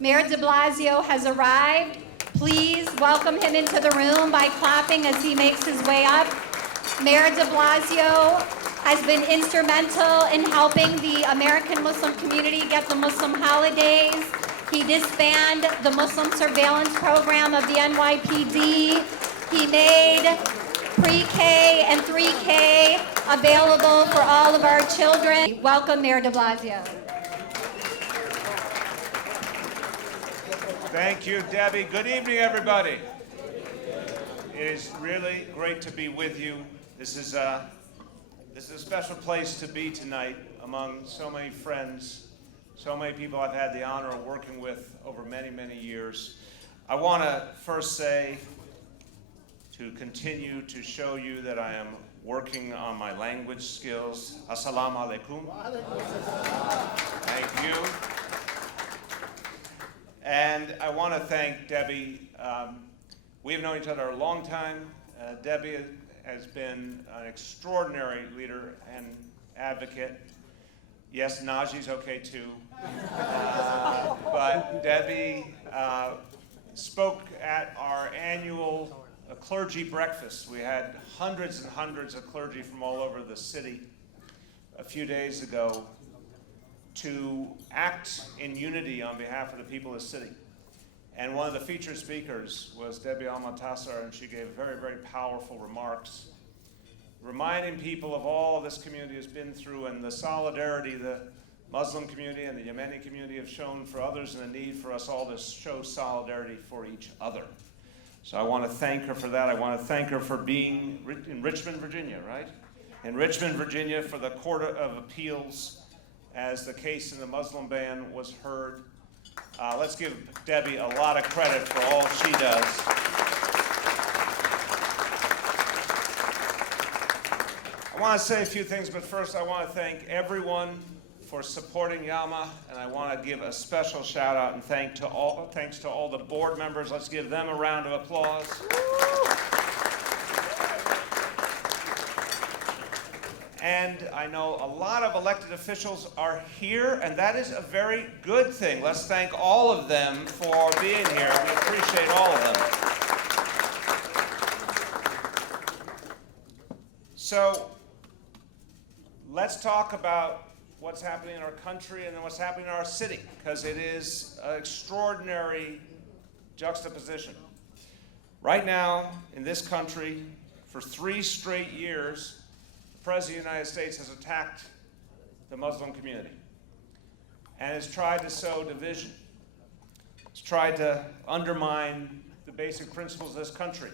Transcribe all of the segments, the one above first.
Mayor de Blasio has arrived. Please welcome him into the room by clapping as he makes his way up. Mayor de Blasio has been instrumental in helping the American Muslim community get the Muslim holidays. He disbanded the Muslim surveillance program of the NYPD. He made pre-K and 3K available for all of our children. Welcome, Mayor de Blasio. Thank you, Debbie. Good evening, everybody. It is really great to be with you. This is a special place to be tonight among so many friends, so many people I've had the honor of working with over many, many years. I want to first say, to continue to show you that I am working on my language skills. Assalamu alaikum. Thank you. And I want to thank Debbie. We've known each other a long time. Debbie has been an extraordinary leader and advocate. Yes, Najee's okay too. But Debbie spoke at our annual clergy breakfast. We had hundreds and hundreds of clergy from all over the city a few days ago to act in unity on behalf of the people of the city. And one of the featured speakers was Debbie Al-Montasser, and she gave very, very powerful remarks, reminding people of all this community has been through and the solidarity the Muslim community and the Yemeni community have shown for others, and the need for us all to show solidarity for each other. So I want to thank her for that. I want to thank her for being in Richmond, Virginia, right? In Richmond, Virginia, for the Court of Appeals, as the case in the Muslim ban was heard. Let's give Debbie a lot of credit for all she does. I want to say a few things, but first I want to thank everyone for supporting Yama, and I want to give a special shout out and thanks to all the board members. Let's give them a round of applause. And I know a lot of elected officials are here, and that is a very good thing. Let's thank all of them for being here. We appreciate all of them. So let's talk about what's happening in our country and then what's happening in our city, because it is an extraordinary juxtaposition. Right now, in this country, for 3 straight years, the President of the United States has attacked the Muslim community and has tried to sow division. He's tried to undermine the basic principles of this country.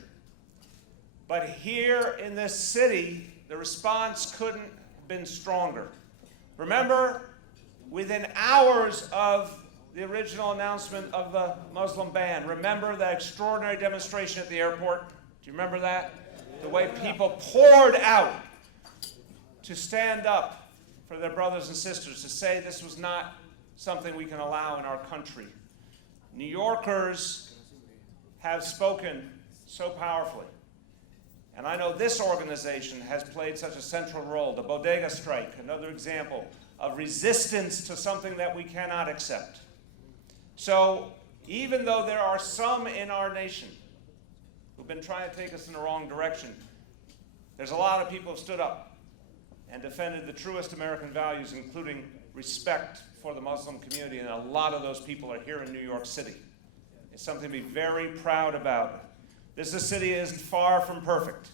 But here in this city, the response couldn't have been stronger. Remember, within hours of the original announcement of the Muslim ban, remember that extraordinary demonstration at the airport? Do you remember that? The way people poured out to stand up for their brothers and sisters, to say this was not something we can allow in our country. New Yorkers have spoken so powerfully. And I know this organization has played such a central role. The bodega strike, another example of resistance to something that we cannot accept. So even though there are some in our nation who've been trying to take us in the wrong direction, there's a lot of people who stood up and defended the truest American values, including respect for the Muslim community, and a lot of those people are here in New York City. It's something to be very proud about. This city is far from perfect.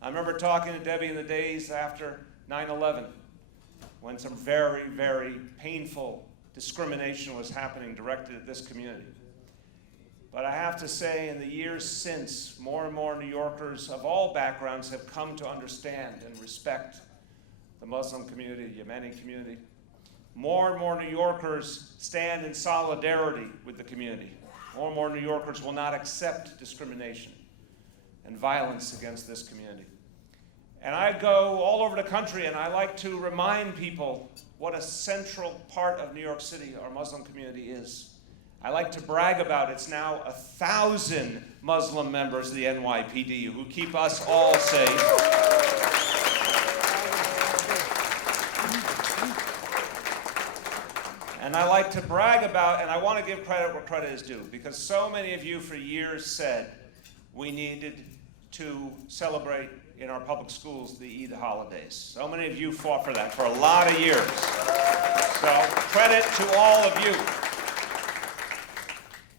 I remember talking to Debbie in the days after 9/11, when some very, very painful discrimination was happening directed at this community. But I have to say, in the years since, more and more New Yorkers of all backgrounds have come to understand and respect the Muslim community, the Yemeni community. More and more New Yorkers stand in solidarity with the community. More and more New Yorkers will not accept discrimination and violence against this community. And I go all over the country, and I like to remind people what a central part of New York City our Muslim community is. I like to brag about it's now 1,000 Muslim members of the NYPD who keep us all safe. And I like to brag about, and I want to give credit where credit is due, because so many of you for years said we needed to celebrate in our public schools the Eid holidays. So many of you fought for that for a lot of years. So credit to all of you.